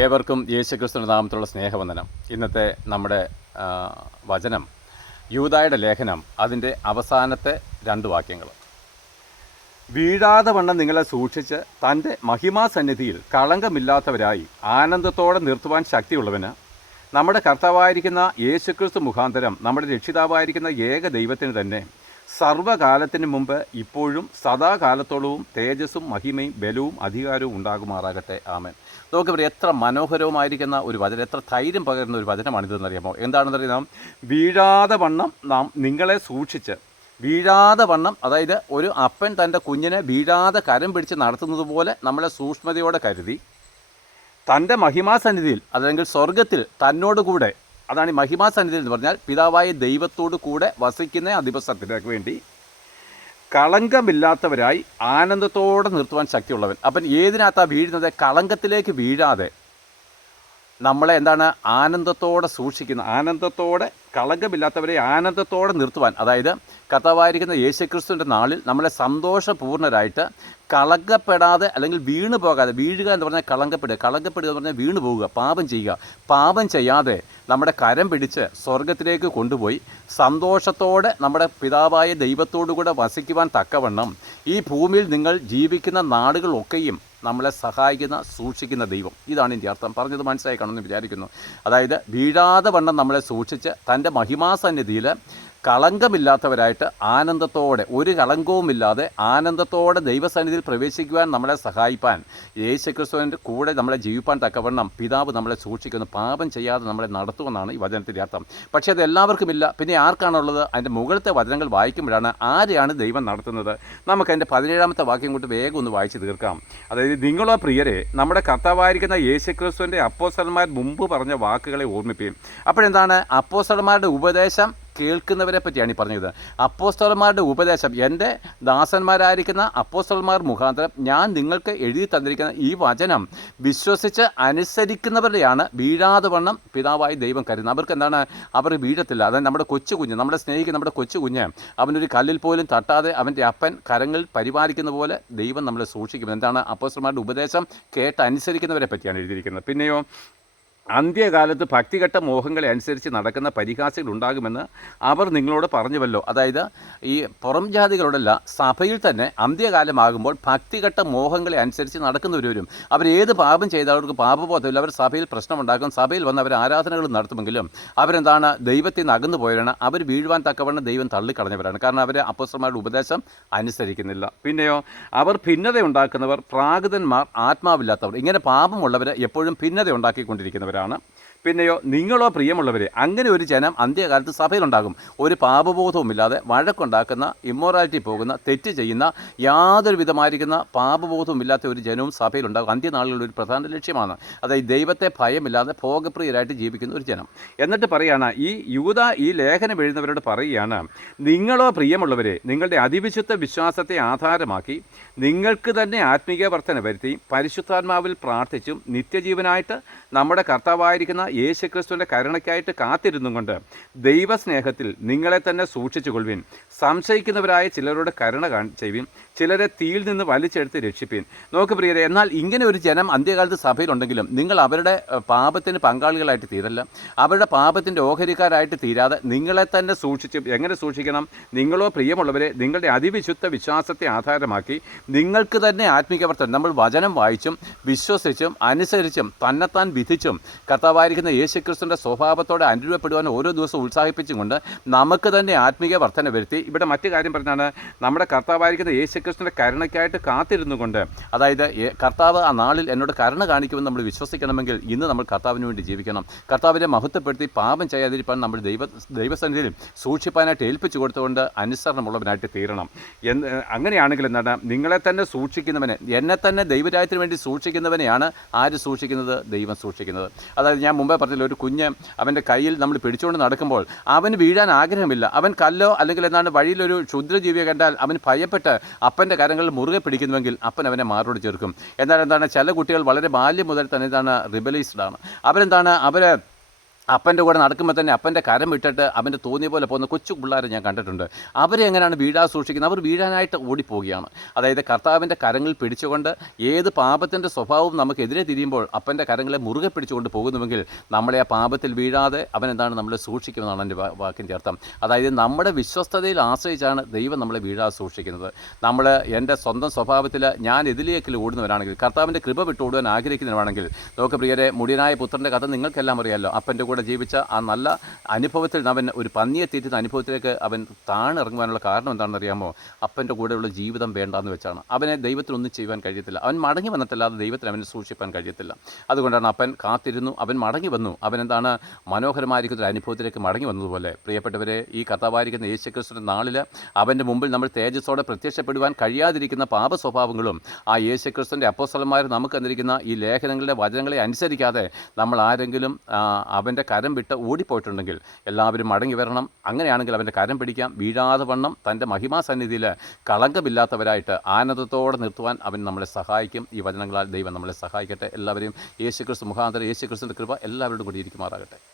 ഏവർക്കും യേശുക്രിസ്തുവിന്റെ നാമത്തിലുള്ള സ്നേഹവന്ദനം. ഇന്നത്തെ നമ്മുടെ വചനം യൂതായുടെ ലേഖനം അതിന്റെ അവസാനത്തെ രണ്ട് വാക്യങ്ങൾ. വീഴാതെ വണ്ണം നിങ്ങളെ സൂക്ഷിച്ച് തന്റെ മഹിമാസന്നിധിയിൽ കളങ്കമില്ലാത്തവരായി ആനന്ദത്തോടെ നിർത്തുവാൻ ശക്തിയുള്ളവന് നമ്മുടെ കർത്താവായിരിക്കുന്ന യേശുക്രിസ്തു മുഖാന്തരം നമ്മുടെ രക്ഷിതാവായിരിക്കുന്ന ഏക ദൈവത്തിന് തന്നെ സർവകാലത്തിന് മുമ്പ് ഇപ്പോഴും സദാകാലത്തോളവും തേജസ്സും മഹിമയും ബലവും അധികാരവും ഉണ്ടാകുമാറാകട്ടെ. ആമൻ. നമുക്ക് ഇവിടെ എത്ര മനോഹരവുമായിരിക്കുന്ന ഒരു വചനം എത്ര ധൈര്യം പകരുന്ന ഒരു വചനമാണിതെന്ന് അറിയാമോ നാം? വീഴാതെ വണ്ണം നാം നിങ്ങളെ സൂക്ഷിച്ച് വീഴാതെ വണ്ണം അതായത് ഒരു അപ്പൻ തന്റെ കുഞ്ഞിനെ വീഴാതെ കരം പിടിച്ച് നടത്തുന്നത് പോലെ നമ്മളെ സൂക്ഷ്മതയോടെ കരുതി തന്റെ മഹിമാസന്നിധിയിൽ അല്ലെങ്കിൽ സ്വർഗത്തിൽ തന്നോടുകൂടെ അതാണ് ഈ സന്നിധി എന്ന് പറഞ്ഞാൽ പിതാവായ ദൈവത്തോടു കൂടെ വസിക്കുന്ന അധിപസത്തിനു വേണ്ടി കളങ്കമില്ലാത്തവരായി ആനന്ദത്തോടെ നിർത്തുവാൻ ശക്തിയുള്ളവൻ. അപ്പം ഏതിനകത്താണ് വീഴുന്നത്? കളങ്കത്തിലേക്ക് വീഴാതെ നമ്മളെ എന്താണ്? ആനന്ദത്തോടെ സൂക്ഷിക്കുന്ന ആനന്ദത്തോടെ കളങ്കമില്ലാത്തവരെ ആനന്ദത്തോടെ നിർത്തുവാൻ അതായത് കർത്താവായിരിക്കുന്ന യേശുക്രിസ്തുവിന്റെ നാളിൽ നമ്മളെ സന്തോഷപൂർണരായിട്ട് കളങ്കപ്പെടാതെ അല്ലെങ്കിൽ വീണു പോകാതെ വീഴുക എന്ന് പറഞ്ഞാൽ കളങ്കപ്പെടുക കളങ്കപ്പെടുക എന്ന് പറഞ്ഞാൽ വീണു പോവുക പാപം ചെയ്യുക. പാപം ചെയ്യാതെ നമ്മുടെ കരം പിടിച്ച് സ്വർഗത്തിലേക്ക് കൊണ്ടുപോയി സന്തോഷത്തോടെ നമ്മുടെ പിതാവായ ദൈവത്തോടു കൂടെ വസിക്കുവാൻ തക്കവണ്ണം ഈ ഭൂമിയിൽ നിങ്ങൾ ജീവിക്കുന്ന നാടുകളൊക്കെയും നമ്മളെ സഹായിക്കുന്ന സൂക്ഷിക്കുന്ന ദൈവം. ഇതാണ് ഇതിന്റെ അർത്ഥം. പറഞ്ഞത് മനസ്സിലായി കാണുമെന്ന് വിചാരിക്കുന്നു. അതായത് വീഴാതെ വണ്ണം നമ്മളെ സൂക്ഷിച്ച് തന്റെ മഹിമാസന്നിധിയിൽ കളങ്കമില്ലാത്തവരായിട്ട് ആനന്ദത്തോടെ ഒരു കളങ്കവുമില്ലാതെ ആനന്ദത്തോടെ ദൈവസന്നിധിയിൽ പ്രവേശിക്കുവാൻ നമ്മളെ സഹായിപ്പാൻ യേശുക്രിസ്തുവിന്റെ കൂടെ നമ്മളെ ജീവിപ്പാൻ തക്കവണ്ണം പിതാവ് നമ്മളെ സൂക്ഷിക്കുന്നു. പാപം ചെയ്യാതെ നമ്മളെ നടത്തുമെന്നാണ് ഈ വചനത്തിന്റെ അർത്ഥം. പക്ഷേ അത് എല്ലാവർക്കുമില്ല. പിന്നെ ആർക്കാണുള്ളത്? അതിന്റെ മുകളിലത്തെ വചനങ്ങൾ വായിക്കുമ്പോഴാണ് ആരെയാണ് ദൈവം നടത്തുന്നത്? നമുക്ക് അതിന്റെ പതിനേഴാമത്തെ വാക്യം കൊണ്ട് വേഗം ഒന്ന് വായിച്ച് തീർക്കാം. അതായത് നിങ്ങളോ പ്രിയരെ നമ്മുടെ കർത്താവായിരിക്കുന്ന യേശുക്രിസ്തുവിന്റെ അപ്പോസ്തലന്മാർ മുമ്പ് പറഞ്ഞ വാക്കുകളെ ഓർമ്മിപ്പിക്കും അപ്പോഴെന്താണ്? അപ്പോസ്തലന്മാരുടെ ഉപദേശം കേൾക്കുന്നവരെ പറ്റിയാണ് ഈ പറഞ്ഞത്. അപ്പോസ്തലന്മാരുടെ ഉപദേശം എന്റെ ദാസന്മാരായിരിക്കുന്ന അപ്പോസ്റ്റോൾമാർ മുഖാന്തരം ഞാൻ നിങ്ങൾക്ക് എഴുതി തന്നിരിക്കുന്ന ഈ വചനം വിശ്വസിച്ച് അനുസരിക്കുന്നവരുടെയാണ് വീഴാതെ വണ്ണം പിതാവായി ദൈവം കരുതുന്നത്. അവർക്ക് എന്താണ്? അവർ വീഴത്തില്ല. അതായത് നമ്മുടെ കൊച്ചു കുഞ്ഞ് നമ്മുടെ സ്നേഹിക്കുന്ന നമ്മുടെ കൊച്ചു കുഞ്ഞ് അവനൊരു കല്ലിൽ പോലും തട്ടാതെ അവന്റെ അപ്പൻ കരങ്ങൾ പരിപാലിക്കുന്ന പോലെ ദൈവം നമ്മളെ സൂക്ഷിക്കും. എന്താണ്? അപ്പോസ്തലന്മാരുടെ ഉപദേശം കേട്ട് അനുസരിക്കുന്നവരെ പറ്റിയാണ് എഴുതിയിരിക്കുന്നത്. പിന്നെയോ അന്ത്യകാലത്ത് ഭക്തിഘട്ട മോഹങ്ങളെ അനുസരിച്ച് നടക്കുന്ന പരിഹാസികൾ ഉണ്ടാകുമെന്ന് അവർ നിങ്ങളോട് പറഞ്ഞുവല്ലോ. അതായത് ഈ പുറം ജാതികളോടല്ല സഭയിൽ തന്നെ അന്ത്യകാലമാകുമ്പോൾ ഭക്തിഘട്ട മോഹങ്ങളെ അനുസരിച്ച് നടക്കുന്നവരും അവർ ഏത് പാപം ചെയ്താൽ അവർക്ക് പാപബോധമില്ല അവർ സഭയിൽ പ്രശ്നമുണ്ടാക്കും. സഭയിൽ വന്ന് അവർ ആരാധനകൾ നടത്തുമെങ്കിലും അവരെന്താണ്? ദൈവത്തിൽ നിന്ന് അകന്നു പോയവരാണ്. അവർ വീഴുവാൻ തക്കവണ്ണം ദൈവം തള്ളിക്കളഞ്ഞവരാണ്. കാരണം അവർ അപ്പോസ്തലന്മാരുടെ ഉപദേശം അനുസരിക്കുന്നില്ല. പിന്നെയോ അവർ ഭിന്നത ഉണ്ടാക്കുന്നവർ പ്രാകൃതന്മാർ ആത്മാവില്ലാത്തവർ. ഇങ്ങനെ പാപമുള്ളവർ എപ്പോഴും ഭിന്നത ഉണ്ടാക്കിക്കൊണ്ടിരിക്കുന്നവരാണ് പിന്നെയോ നിങ്ങളോ പ്രിയമുള്ളവരെ അങ്ങനെ ഒരു ജനം അന്ത്യകാലത്ത് സഭയിലുണ്ടാകും. ഒരു പാപബോധവുമില്ലാതെ വഴക്കുണ്ടാക്കുന്ന ഇമ്മോറാലിറ്റി പോകുന്ന തെറ്റ് ചെയ്യുന്ന യാതൊരു വിധമായിരിക്കുന്ന പാപബോധവുമില്ലാത്ത ഒരു ജനവും സഭയിലുണ്ടാകും. അന്ത്യനാളുകളുടെ ഒരു പ്രധാന ലക്ഷ്യമാണ്. അതായത് ദൈവത്തെ ഭയമില്ലാതെ ഭോഗപ്രിയരായിട്ട് ജീവിക്കുന്ന ഒരു ജനം. എന്നിട്ട് പറയുകയാണ് ഈ യൂത ഈ ലേഖനം എഴുതുന്നവരോട് പറയുകയാണ് നിങ്ങളോ പ്രിയമുള്ളവരെ നിങ്ങളുടെ അതിവിശുദ്ധ വിശ്വാസത്തെ ആധാരമാക്കി നിങ്ങൾക്ക് തന്നെ ആത്മീയ വർധന വരുത്തി പരിശുദ്ധാത്മാവിൽ പ്രാർത്ഥിച്ചും നിത്യജീവനായിട്ട് നമ്മുടെ കർത്താവായിരിക്കുന്ന യേശുക്രിസ്തുവിന്റെ കരുണയ്ക്കായിട്ട് കാത്തിരുന്നും കൊണ്ട് ദൈവസ്നേഹത്തിൽ നിങ്ങളെ തന്നെ സൂക്ഷിച്ചുകൊള്ളുവിൻ. സംശയിക്കുന്നവരായ ചിലരോട് കരുണ ചെയ്യുവിൻ. ചിലരെ തീയിൽ നിന്ന് വലിച്ചെടുത്ത് രക്ഷിപ്പിൻ. നോക്ക് പ്രിയരെ എന്നാൽ ഇങ്ങനെ ഒരു ജനം അന്ത്യകാലത്ത് സഭയിലുണ്ടെങ്കിലും നിങ്ങൾ അവരുടെ പാപത്തിന് പങ്കാളികളായിട്ട് തീരല്ല. അവരുടെ പാപത്തിന്റെ ഓഹരിക്കാരായിട്ട് തീരാതെ നിങ്ങളെ തന്നെ സൂക്ഷിച്ച് എങ്ങനെ സൂക്ഷിക്കണം? നിങ്ങളോ പ്രിയമുള്ളവരെ നിങ്ങളുടെ അതിവിശുദ്ധ വിശ്വാസത്തെ ആധാരമാക്കി നിങ്ങൾക്ക് തന്നെ ആത്മീകവർത്തനം. നമ്മൾ വചനം വായിച്ചും വിശ്വസിച്ചും അനുസരിച്ചും തന്നെത്താൻ വിധിച്ചും കർത്താവായിരിക്കുന്ന യേശുക്രിസ്തുവിന്റെ സ്വഭാവത്തോടെ അനുരൂപപ്പെടുവാൻ ഓരോ ദിവസവും ഉത്സാഹിപ്പിച്ചുകൊണ്ട് നമുക്ക് തന്നെ ആത്മീയ വർധന വരുത്തി. ഇവിടെ മറ്റു കാര്യം പറഞ്ഞാണ് നമ്മുടെ കർത്താവായിരിക്കുന്ന യേശുക്രിസ്തുവിന്റെ കരുണയ്ക്കായിട്ട് കാത്തിരുന്നു കൊണ്ട് അതായത് കർത്താവ് ആ നാളിൽ എന്നോട് കരുണ കാണിക്കുമെന്ന് നമ്മൾ വിശ്വസിക്കണമെങ്കിൽ ഇന്ന് നമ്മൾ കർത്താവിന് വേണ്ടി ജീവിക്കണം. കർത്താവിനെ മഹത്വപ്പെടുത്തി പാപം ചെയ്യാതിരിക്കാൻ നമ്മൾ ദൈവ ദൈവസന്നിധിയിൽ സൂക്ഷിപ്പാനായിട്ട് ഏൽപ്പിച്ചു കൊടുത്തുകൊണ്ട് അനുസരണമുള്ളവനായിട്ട് തീരണം. എന്ന് അങ്ങനെയാണെങ്കിൽ എന്താണ്? നിങ്ങളെ തന്നെ സൂക്ഷിക്കുന്നവനെ എന്നെ തന്നെ ദൈവരാജ്യത്തിന് വേണ്ടി സൂക്ഷിക്കുന്നവനെയാണ് ആര് സൂക്ഷിക്കുന്നത്? ദൈവം സൂക്ഷിക്കുന്നത്. അതായത് ഞാൻ മുമ്പേ പറഞ്ഞില്ല ഒരു കുഞ്ഞ് അവന്റെ കയ്യിൽ നമ്മൾ പിടിച്ചുകൊണ്ട് നടക്കുമ്പോൾ അവന് വീഴാൻ ആഗ്രഹമില്ല. അവൻ കല്ലോ അല്ലെങ്കിൽ എന്താണ് വഴിയിലൊരു ക്ഷുദ്രജീവിയെ കണ്ടാൽ അവൻ ഭയപ്പെട്ട് അപ്പന്റെ കരങ്ങളിൽ മുറുകെ പിടിക്കുന്നുവെങ്കിൽ അപ്പൻ അവനെ മാറോട് ചേർക്കും. എന്നാൽ എന്താണ് ചില കുട്ടികൾ വളരെ ബാല്യം മുതൽ തന്നെ എന്താണ് റിബലൈസ്ഡ് ആണ്. അവരെന്താണ് അവർ അപ്പന്റെ കൂടെ നടക്കുമ്പോൾ തന്നെ അപ്പന്റെ കരം വിട്ടിട്ട് അവന്റെ തോന്നിയ പോലെ പോകുന്ന കൊച്ചു പിള്ളേരെ ഞാൻ കണ്ടിട്ടുണ്ട്. അവരെ എങ്ങനെയാണ് വീടാ സൂക്ഷിക്കുന്നത്? അവർ വീഴാനായിട്ട് ഓടിപ്പോവുകയാണ്. അതായത് കർത്താവിന്റെ കരങ്ങളിൽ പിടിച്ചുകൊണ്ട് ഏത് പാപത്തിന്റെ സ്വഭാവവും നമുക്കെതിരെ തിരിയുമ്പോൾ അപ്പന്റെ കരങ്ങളെ മുറുകെ പിടിച്ചുകൊണ്ട് പോകുന്നുവെങ്കിൽ നമ്മളെ ആ പാപത്തിൽ വീഴാതെ അവൻ എന്താണ് നമ്മളെ സൂക്ഷിക്കുമെന്നാണ് എന്റെ വാക്കിന്റെ അർത്ഥം. അതായത് നമ്മുടെ വിശ്വസ്തതയിൽ ആശ്രയിച്ചാണ് ദൈവം നമ്മളെ വീഴാതെ സൂക്ഷിക്കുന്നത്. നമ്മൾ എന്റെ സ്വന്തം സ്വഭാവത്തിൽ ഞാൻ എതിലേക്ക് ഓടുന്നവരാണെങ്കിൽ കർത്താവിന്റെ കൃപ വിട്ട് ഓടുവാൻ ആഗ്രഹിക്കുന്നവരാണെങ്കിൽ നമുക്ക് പ്രിയരെ മുടിയനായ പുത്രന്റെ കഥ നിങ്ങൾക്കെല്ലാം അറിയാമല്ലോ അപ്പന്റെ കൂടെ ജീവിച്ച ആ നല്ല അനുഭവത്തിൽ അവൻ ഒരു പന്നിയെ തീറ്റുന്ന അനുഭവത്തിലേക്ക് അവൻ താണിറങ്ങുവാനുള്ള കാരണം എന്താണെന്ന് അറിയാമോ? അപ്പന്റെ കൂടെയുള്ള ജീവിതം വേണ്ടാന്ന് വെച്ചാണ്. അവനെ ദൈവത്തിനൊന്നും ചെയ്യുവാൻ കഴിയത്തില്ല. അവൻ മടങ്ങി വന്നിട്ടല്ലാതെ ദൈവത്തിന് അവനെ സൂക്ഷിപ്പാൻ കഴിയത്തില്ല. അതുകൊണ്ടാണ് അപ്പൻ കാത്തിരുന്നു അവൻ മടങ്ങി വന്നു. അവൻ എന്താണ് മനോഹരമായിരിക്കുന്ന ഒരു അനുഭവത്തിലേക്ക് മടങ്ങി വന്നതുപോലെ. പ്രിയപ്പെട്ടവരെ ഈ കഥാവായിരിക്കുന്ന യേശുക്രിസ്തുവിന്റെ നാളിൽ അവന്റെ മുമ്പിൽ നമ്മൾ തേജസ്സോടെ പ്രത്യക്ഷപ്പെടുവാൻ കഴിയാതിരിക്കുന്ന പാപ സ്വഭാവങ്ങളും ആ യേശുക്രിസ്തുവിന്റെ അപ്പോസ്തലന്മാർ നമുക്ക് തന്നിരിക്കുന്ന ഈ ലേഖനങ്ങളുടെ വചനങ്ങളെ അനുസരിക്കാതെ നമ്മൾ ആരെങ്കിലും ആ, അവന്റെ കരം വിട്ട് ഓടിപ്പോയിട്ടുണ്ടെങ്കിൽ എല്ലാവരും മടങ്ങി വരണം. അങ്ങനെയാണെങ്കിൽ അവന്റെ കരം പിടിക്കാം. വീഴാതെ വണ്ണം തന്റെ മഹിമാസന്നിധിയിൽ കളങ്കമില്ലാത്തവരായിട്ട് ആനന്ദത്തോടെ നിർത്തുവാൻ അവൻ നമ്മളെ സഹായിക്കും. ഈ വചനങ്ങളാൽ ദൈവം നമ്മളെ സഹായിക്കട്ടെ. എല്ലാവരെയും യേശുക്രിസ്തു മുഖാന്തരം യേശുക്രിസ്തുവിന്റെ കൃപ എല്ലാവരോടും കൂടി ഇരിക്കുമാറാകട്ടെ.